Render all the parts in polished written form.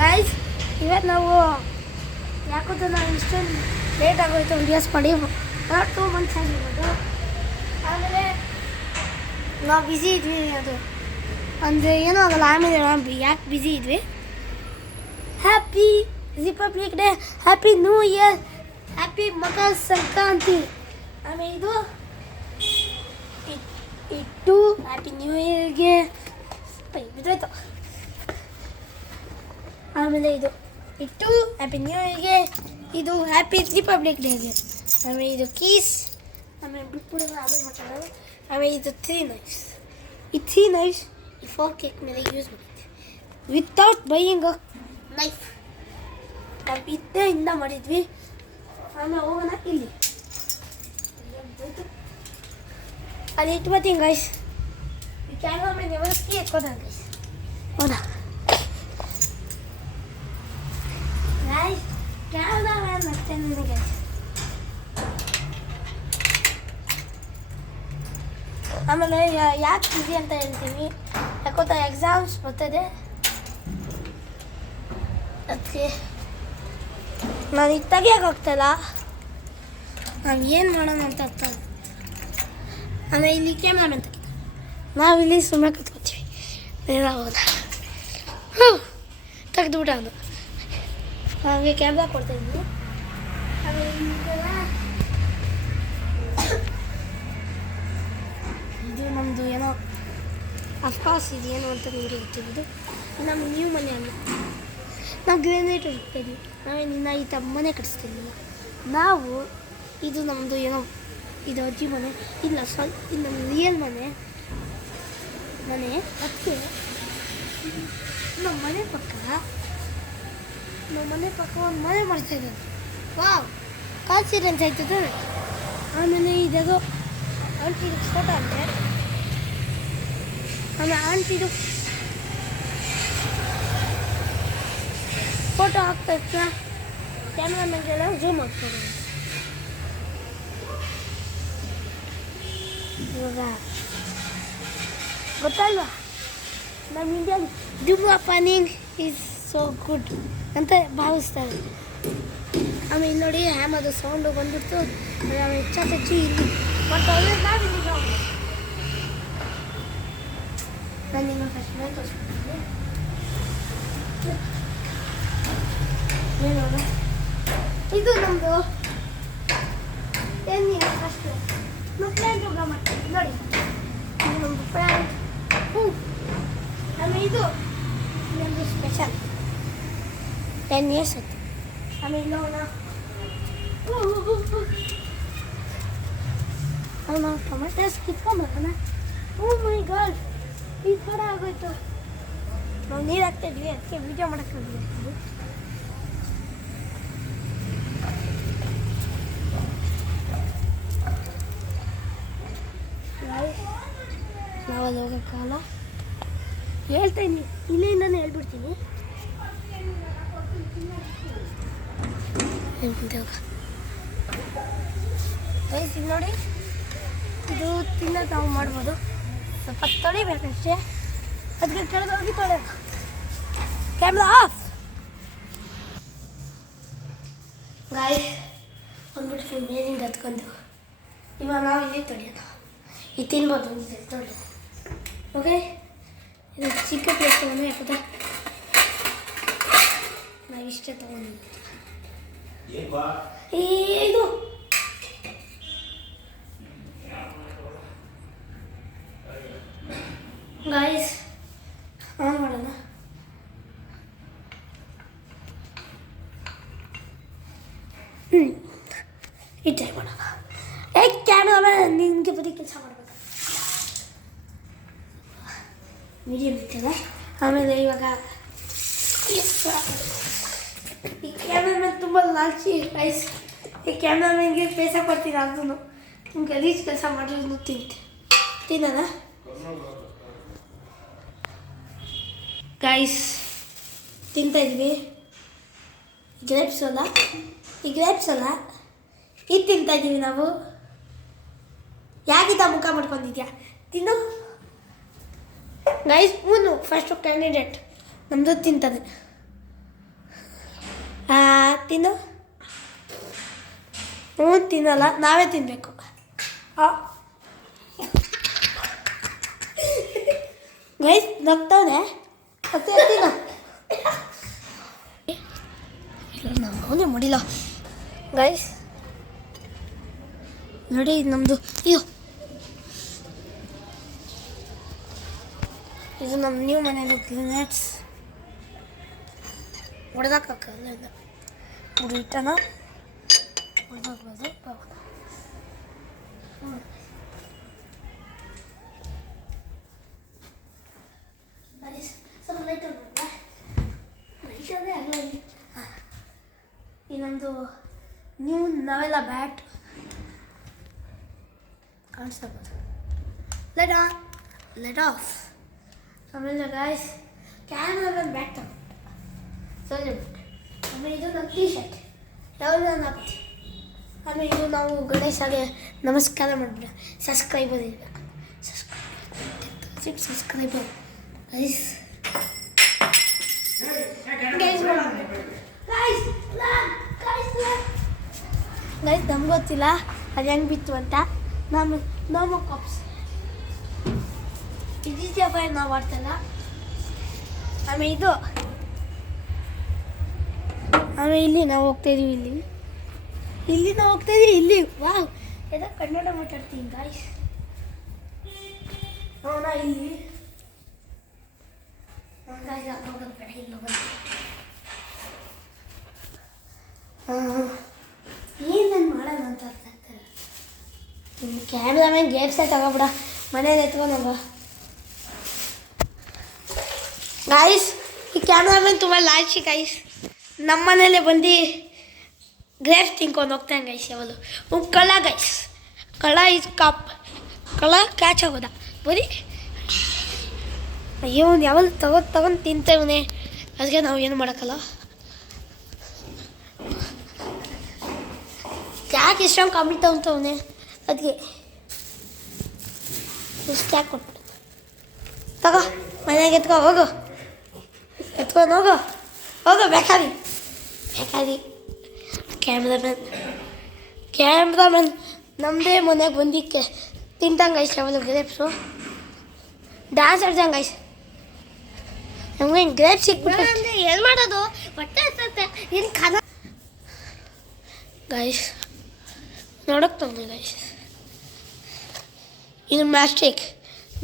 Guys ಇವತ್ತು ನಾವು ಯಾಕೋದು ನಾವು ಇಷ್ಟೊಂದು ಲೇಟ್ ಆಗೋಯ್ತು ವಿಡಿಯೋಸ್ ಮಾಡಿ 2 ಮಂತ್ಸ್ ಆಗಿರ್ಬೋದು. ಆಮೇಲೆ ನಾವು ಬ್ಯುಸಿ ಇದ್ವಿ, ಅದು ಅಂದರೆ ಏನೂ ಆಗಲ್ಲ. ಆಮೇಲೆ ಯಾಕೆ ಬ್ಯುಸಿ ಇದ್ವಿ. Happy republic day, happy new year, happy Makar Sankranti. ಆಮೇಲೆ ಇದು ಹ್ಯಾಪಿ ನ್ಯೂ ಇಯರ್ಗೆ ಬಿದ್ದಾಯ್ತು. ಆಮೇಲೆ ಇದು ಹ್ಯಾಪಿ ನ್ಯೂ ಇಯರ್ಗೆ, ಇದು ಹ್ಯಾಪಿ ರಿಪಬ್ಲಿಕ್ ಡೇಗೆ. ಆಮೇಲೆ ಇದು ಕೀಸ್, ಆಮೇಲೆ ಬಿಟ್ಬಿಡೋದು ಆಮೇಲೆ ಮಾತಾಡೋದು. ಆಮೇಲೆ ಇದು 3 ನೈಫ್ಸ್. ಈ 3 ನೈಫ್ಸ್ ಈ 4 ಕೇಕ್ ಮೇಲೆ ಯೂಸ್ ಮಾಡಿದ್ವಿ ವಿತೌಟ್ ಬೈಯಿಂಗ್ ಅ ನೈಫ್. ನಾವು ಇಂದ ಮಾಡಿದ್ವಿ. ಆಮೇಲೆ ಹೋಗೋಣ ಇಲ್ಲಿ ಅಲ್ಲಿ ಇಟ್ಬತ್ತೀನಿ ಗೈಸ್. ಈ ಕ್ಯಾಮ್ರಾಮನ್ ಯಾವಾಗ ಕೀ ಎತ್ಕೊತಾನೆ ಗೈಸ್. ಹೌದಾ ಗೈಸ್, ಕ್ಯಾಮ್ರಾಮನ್ ಮತ್ತೆ ನನಗೆ ಆಮೇಲೆ ಯಾಕೆ ಬಿಸಿ ಅಂತ ಹೇಳ್ತೀವಿ, ಯಾಕೋತಾ ಎಕ್ಸಾಮ್ಸ್ ಬರ್ತದೆ. ಅದಕ್ಕೆ ನಾನು ಇದು ತೆಗಿಯೋಕ್ಕಾಗ್ತಾಯಿಲ್ಲ. ನಾವು ಏನು ಮಾಡೋಣ ಅಂತ ಅರ್ಥ. ಆಮೇಲೆ ಇಲ್ಲಿ ಕ್ಯಾಮ್ರಾಮನ್ ತೆಗಿತೀವಿ, ನಾವಿಲ್ಲಿ ಸುಮ್ಮನೆ ಕತ್ಕೋತೀವಿ. ಹೋದ ತೆಗೆದುಬಿಟ್ಟ ಅದು. ಹಾಗೆ ಕ್ಯಾಮ್ರಾ ಕೊಡ್ತಾಯಿದ್ವಿ. ಆಮೇಲೆ ಇದು ನಮ್ಮದು ಏನೋ ಅಫ್ಕೋರ್ಸ್ ಇದು ಏನು ಅಂತ ನಿಮಗೆ ಗೊತ್ತಿದ್ದು ನಮ್ಮ ನ್ಯೂ ಮನೆ ಅಲ್ಲ. ನಾವು ಗ್ರೇನೇಟ್ ಹೋಗ್ತಾಯಿದ್ವಿ. ನಾವೇನಿನ್ನ ಈ ಥರ ಮನೆ ಕಟ್ಟಿಸ್ತಿದ್ವಿ ನಾವು. ಇದು ನಮ್ಮದು ಏನೋ ಇದು ಅಜ್ಜಿ ಮನೆ ಇಲ್ಲ, ಇದು ನಮ್ಮ ರಿಯಲ್ ಮನೆ. ಅದಕ್ಕೆ ನಮ್ಮ ಮನೆ ಪಕ್ಕ ಒಂದು ಮನೆ ಮಾಡ್ತಾಯಿದ್ದಾರೆ. ವಾವ್, ಕಾನ್ಸಿಡೆನ್ಸ್ ಆಯ್ತದೆ. ಆಮೇಲೆ ಇದೆಲ್ಲೋ ಆಂಟಿದು ಫೋಟೋ ಅಂತೆ. ಆಮೇಲೆ ಆಂಟಿದು ಫೋಟೋ ಹಾಕ್ತಾ ಇರ್ತ ಕ್ಯಾಮ್ರಾಮನ್ಗೆಲ್ಲ ಝೂಮ್ ಆಗ್ತದೆ. ಇವಾಗ ಗೊತ್ತಲ್ವಾ, ನಮ್ಮ ಇಂಡಿಯನ್ ಧೂಮಪಾನಿಂಗ್ ಈಸ್ ಸೋ ಗುಡ್ ಅಂತ ಭಾವಿಸ್ತಾರೆ. ಆಮೇಲೆ ಇಲ್ಲಿ ನೋಡಿ ಹ್ಯಾಮದು ಸೌಂಡು ಬಂದ್ಬಿಡ್ತು. ಆಮೇಲೆ ಹೆಚ್ಚು ಇಲ್ಲಿ ಮತ್ತು ನಾವಿಲ್ಲಿ ನಾನು ನಿಮ್ಮ ಫಸ್ಟ್ ಮೇಲೆ ತೋರಿಸ್ಬಿಡ್ತೀನಿ. ಏನೋಣ ಇದು ನಮ್ಮದು ಏನಿಲ್ಲ ಫಸ್ಟ್ ನಾವು ಪ್ಲ್ಯಾಂಟ್ ಯೋಗ ಮಾಡ್ತೀವಿ ನೋಡಿ. ಇದು ನಮ್ಮದು ಪ್ಲ್ಯಾಂಟ್. ಆಮೇಲೆ ಇದು ನಮ್ಮದು ಸ್ಪೆಷಲ್ 10 ಇಯರ್ಸ್ ಆಯಿತು. ಆಮೇಲೆ ನೋಡೋಣ ನಾವು ಟೊಮೆಟೋಸ್ ಕಿತ್ಕೊಂಡ್ಬರೋಣ. ಓ ಮೈ ಗಾಡ್, ಈ ಥರ ಆಗೋಯ್ತು. ನಾವು ನೀರು ಹಾಕ್ತಾಯಿದ್ವಿ, ಅದಕ್ಕೆ ವೀಡಿಯೋ ಮಾಡೋಕ್ಕಾಗಲಿ. ನಾವಲ್ಲಿ ಹೋಗೋಕ್ಕಾಗಲ್ಲ, ಹೇಳ್ತಾಯಿದ್ದೀನಿ, ಇಲ್ಲಿಂದನೇ ಹೇಳ್ಬಿಡ್ತೀನಿ. ಇದು ನೋಡಿ, ಇದು ತಿನ್ನೋದು ನಾವು ಮಾಡ್ಬೋದು. ಸ್ವಲ್ಪ ತೊಳಿಬೇಕಷ್ಟೇ, ಅದಕ್ಕೆ ಕೆಳಗೆ ಹೋಗಿ ತೊಳೆಯೋದು. Camera off. ಗಾಯ್ಸ್ ಬಂದ್ಬಿಟ್ಟು ಮೇಲಿಂದ ಹತ್ಕೊಂಡು ಇವಾಗ ನಾವು ಇಲ್ಲಿ ತೊಳೆಯೋದು. ಇದು ತಿನ್ಬೋದು ತೊಳೆಯೋದು. ಓಕೆ, ಇದು ಚಿಕ್ಕ ಪ್ಲೇಸ್ ತೊಗೊಂಡು ಯಾಕಂದ್ರೆ ನಾವು ಇಷ್ಟೇ ತೊಗೊಂಡಿದ್ದು. ಇದು ಗಾಯ್ಸ್ ಆನ್ ಮಾಡೋಣ. ಈ ಟ್ರೈ ಮಾಡೋಣ. ಕ್ಯಾಮ್ರಾಮನ್ ನಿನಗೆ ಬರೀ ಕೆಲಸ ಮಾಡಬೇಕು, ವಿಡಿಯೋ ಬಿಡ್ತೇನೆ. ಆಮೇಲೆ ಇವಾಗ ಈ ಕ್ಯಾಮ್ರಾಮನ್ ತುಂಬ ಲಾಲ್ಚಿ ಗೈಸ್. ಈ ಕ್ಯಾಮ್ರಾಮನ್ಗೆ ಪೈಸೆ ಕೊಡ್ತೀನಿ, ಅದೂ ನಿಮ್ಗೆ ರೀಚ್ ಕೆಲಸ ಮಾಡಿರೋದು ತಿನ್ನೋಣ ಗೈಸ್. ತಿಂತಾಯಿದ್ವಿ. ಗ್ರೇಪ್ಸ್ ಅಲ್ಲ ಇದು ತಿಂತಾಯಿದ್ದೀವಿ ನಾವು. ಯಾಕಿದ್ದ ಮುಖ ಮಾಡ್ಕೊಂಡಿದ್ಯಾ, ತಿನ್ನು ಗೈಸ್. ಫಸ್ಟು ಕ್ಯಾಂಡಿಡೇಟ್ ನಮ್ಮದು ತಿಂತದೆ. ತಿನ್ನು. ಹ್ಞೂ ತಿನ್ನಲ್ಲ, ನಾವೇ ತಿನ್ನಬೇಕು. ಗೈಸ್ ನಗ್ತವನೆ ಮತ್ತೆ ತಿನ್ನು. ಇಲ್ಲ ನಾವೇ ಮಾಡಿಲ್ಲ ಗೈಸ್. ನೋಡಿ ನಮ್ಮದು ಇದು ನಮ್ಮ ನ್ಯೂ ಮನೇಲಿ ಗ್ಲಿನೆಟ್ಸ್ ಹೊಡೆದಾಕಲ್ಲ ಇದು ಇಟ್ಟನ ಹೊಡೆದಾಕ್ಬೋದು. ಸ್ವಲ್ಪ ಲೈಟ್ ಲೈಟದೇ ಅಲ್ಲ. ಈ ನಮ್ಮದು ನ್ಯೂ ನವೆಲ್ಲ ಬ್ಯಾಟ್ ಕಾಣಿಸ್ಬೋದು. Let off. ಆಮೇಲೆ ಗಾಯ್ಸ್ ಕ್ಯಾಮ್ರಾಮನ್ ಬ್ಯಾಟ್ ತಗೊಂಡು ಸರಿ ಬಿಟ್ಟು. ಆಮೇಲೆ ಇದು ನಮ್ಮ ಟೀ ಶರ್ಟ್ ಯಾವುದು ಹಾಕ್ತೀವಿ. ಆಮೇಲೆ ಇದು ನಾವು ಗಣೇಶಗೆ ನಮಸ್ಕಾರ ಮಾಡಿಬಿಡ. ಸಬ್ಸ್ಕ್ರೈಬರ್ ಇರಬೇಕು. ಸಬ್ಸ್ಕ್ರೈಬರ್ ಗೈಸ್ ನಮ್ಗೆ ಗೊತ್ತಿಲ್ಲ ಅದು ಹೆಂಗೆ ಬಿತ್ತು ಅಂತ. ನಮ್ಮ ಕಪ್ಸ್ ಇದಿದೆಯಾ ಬಾಯ್ ನಾವು ಆಡ್ತಲ್ಲ. ಆಮೇಲೆ ಇದು ಆಮೇಲೆ ಇಲ್ಲಿ ನಾವು ಹೋಗ್ತಾಯಿದ್ದೀವಿ. ಇಲ್ಲಿ ನಾವು ಹೋಗ್ತಾಯಿದ್ದೀವಿ. ಇಲ್ಲಿ ವಾವ್ ಏನೋ ಕನ್ನಡ ಮಾತಾಡ್ತೀನಿ ಗಾಯ್ಸ್. ನೋಡ ಇಲ್ಲಿ ಹೋಗೋದು ಬೇಡ, ಇಲ್ಲಿ ಹೋಗೋದು. ಏನೇನು ಮಾಡೋಣ ಅಂತ ಅರ್ಥ ಆಗ್ತದೆ. ಕ್ಯಾಮ್ರಾಮನ್ ಗೇಮ್ಸೇ ತಗೋಬಿಡ, ಮನೇಲಿ ಎತ್ಕೊಂಡೋಗ ಗಾಯ್ಸ್. ಈ ಕ್ಯಾಮ್ರಾಮನ್ ತುಂಬ ಲಾಲ್ಚಿ ಗಾಯ್ಸ್. ನಮ್ಮ ಮನೇಲೆ ಬಂದು ಗ್ರೇಪ್ಸ್ ತಿನ್ಕೊಂಡು ಹೋಗ್ತಾನೆ ಗೈಸ್. ಯಾವಲು ಕಳ್ಳ ಗೈಸ್. ಕಳ್ಳ ಇಸ್ ಕಪ್. ಕಳ್ಳ ಕ್ಯಾಚ್ ಆಗೋದ ಬರೀ. ಅಯ್ಯೋ ಅವ್ನು ಯಾವಲು ತಗೊಂಡು ತಿಂತೇವನೇ. ಅದಕ್ಕೆ ನಾವು ಏನು ಮಾಡೋಕ್ಕಲ್ಲ. ಯಾಕೆ ಇಷ್ಟೊಂದು ಕಮ್ಮಿ ತಗೊಂತವನೇ ಅದಕ್ಕೆ ಇಷ್ಟು ಯಾಕೆ ಕೊಟ್ಬಿಟ್ಟು ತಗೋ ಮನೆಗೆ ಎತ್ಕೊ ಹೋಗು. ಎತ್ಕೊಂಡು ಹೋಗು ಬೇಕಾರಿ. ಕ್ಯಾಮ್ರಾಮನ್ ನಮ್ಮದೇ ಮನೆಗೆ ಬಂದಿಕ್ಕೆ ತಿಂತಂಗೆ ಐಸ್ ಯಾವಲು ಗ್ರೇಪ್ಸು. ಡ್ಯಾನ್ಸ್ ಆಡ್ತಂಗೆ ಐಸ್. ನಮ್ಗೆ ಹಿಂಗೆ ಗ್ರೇಪ್ಸ್ ಸಿಕ್ಬಿಟ್ಟು ಏನು ಮಾಡೋದು ಹೊಟ್ಟೆ ಹತ್ತತ್ತೆ ಏನು ಖಾನ ಗೈಸ್. ನೋಡೋಕೆ ತಂದೆ ಗೈಸ್. ಇದು ಮ್ಯಾಸ್ಟಿಕ್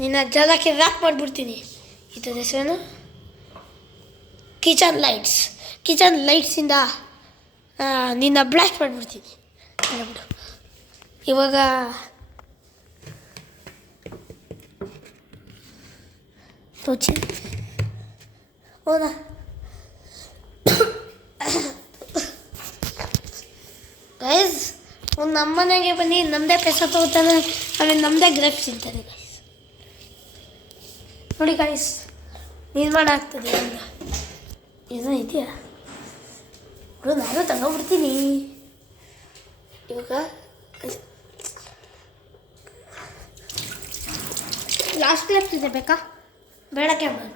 ನಿನ್ನ ಜಲಕ್ಕೆ ರ್ಯಾಕ್ ಮಾಡಿಬಿಡ್ತೀನಿ. ಇದರ ಹೆಸರೇನು ಕಿಚನ್ ಲೈಟ್ಸಿಂದ ನಿನ್ನ ಬ್ಲಾಸ್ಟ್ ಮಾಡಿಬಿಡ್ತೀನಿ. ಬಿಡು ಇವಾಗ ತೋಚಿ ಹೌದಾ. ಗೈಸ್ ಒಂದು ನಮ್ಮ ಮನೆಗೆ ಬನ್ನಿ. ನಮ್ಮದೇ ಪೈಸಾ ತಗೋತಾನೆ. ಆಮೇಲೆ ನಮ್ಮದೇ ಗ್ರೇಪ್ಸ್ ತಿಂತಾನೆ ಗೈಸ್. ನೋಡಿ ಗೈಸ್ ನಿರ್ಮಾಣ ಆಗ್ತದೆ. ಏನೋ ಇದೆಯಾ ನಾನು ತಗೋಬಿಡ್ತೀನಿ ಇವಾಗ. ಲಾಸ್ಟ್ ಗ್ರೇಪ್ಸ್ ಇದೆ ಬೇಕಾ ಬೇಡ? ಕ್ಯಾಮ್ರಾ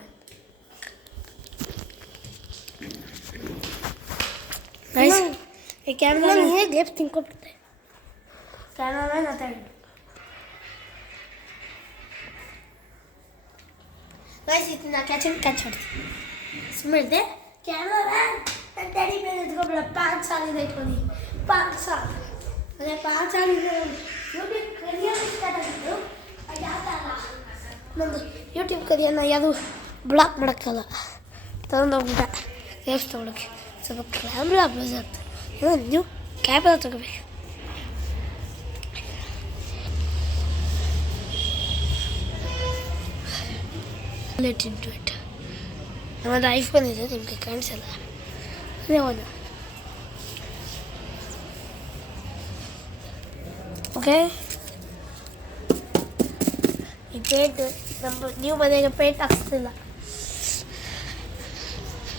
ಈ ಕ್ಯಾಮ್ರಾ ನೀವೇ ಗ್ರೇಪ್ಸ್ ತಿನ್ಕೊಬಿಡ್ತೆ. ಕ್ಯಾಮ್ರಾ ಮಾತಾಡಿ ಗೈಸ್. ಇದನ್ನ ಕ್ಯಾಚ್ ಹೊಡ್ತೀನಿ ಸುಮ್ಮನೆ. ಕ್ಯಾಮ್ರಾ ನನ್ನ ತಡಿ ಮೇಲೆ ಎತ್ಕೊಬೇಡ. 5 ಸಾಲಿಂದ ಇಟ್ಕೊಂಡು 5 ಸಾಲ ಅದೇ 5 ಸಾಲಿಂದ ಯೂಟ್ಯೂಬ್ ಕರಿಯರ್ ಸ್ಟಾರ್ಟ್ ಆಗಿತ್ತು. ಅದು ಯಾವ ಥರ ನಮ್ಮದು ಯೂಟ್ಯೂಬ್ ಕರಿಯನ್ನ ಯಾವುದು ಬ್ಲಾಕ್ ಮಾಡೋಕ್ಕಲ್ಲ. ತೊಗೊಂಡೋಗ್ಬಿಟ್ಟ ಗ್ರೇಪ್ಸ್ ತೊಗೊಳಕ್ಕೆ. ಸ್ವಲ್ಪ ಕ್ಯಾಮ್ರಾ ಅಭ್ಯಾಸ ಆಗ್ತದೆ. ನೀವು ಕ್ಯಾಮ್ರಾ ತಗೋಬೇಕು. Let into it. ನಮ್ಮದು ಐಫೋನ್ ಇದೆ, ನಿಮಗೆ ಕಾಣಿಸಲ್ಲ. ಅದೇ ಒಂದು ಓಕೆ. ಈ ಪೇಂಟ್ ನಮ್ಮ ನೀವು ಮನೆಗೆ ಪೇಂಟ್ ಹಾಕ್ಸ್ತಿಲ್ಲ.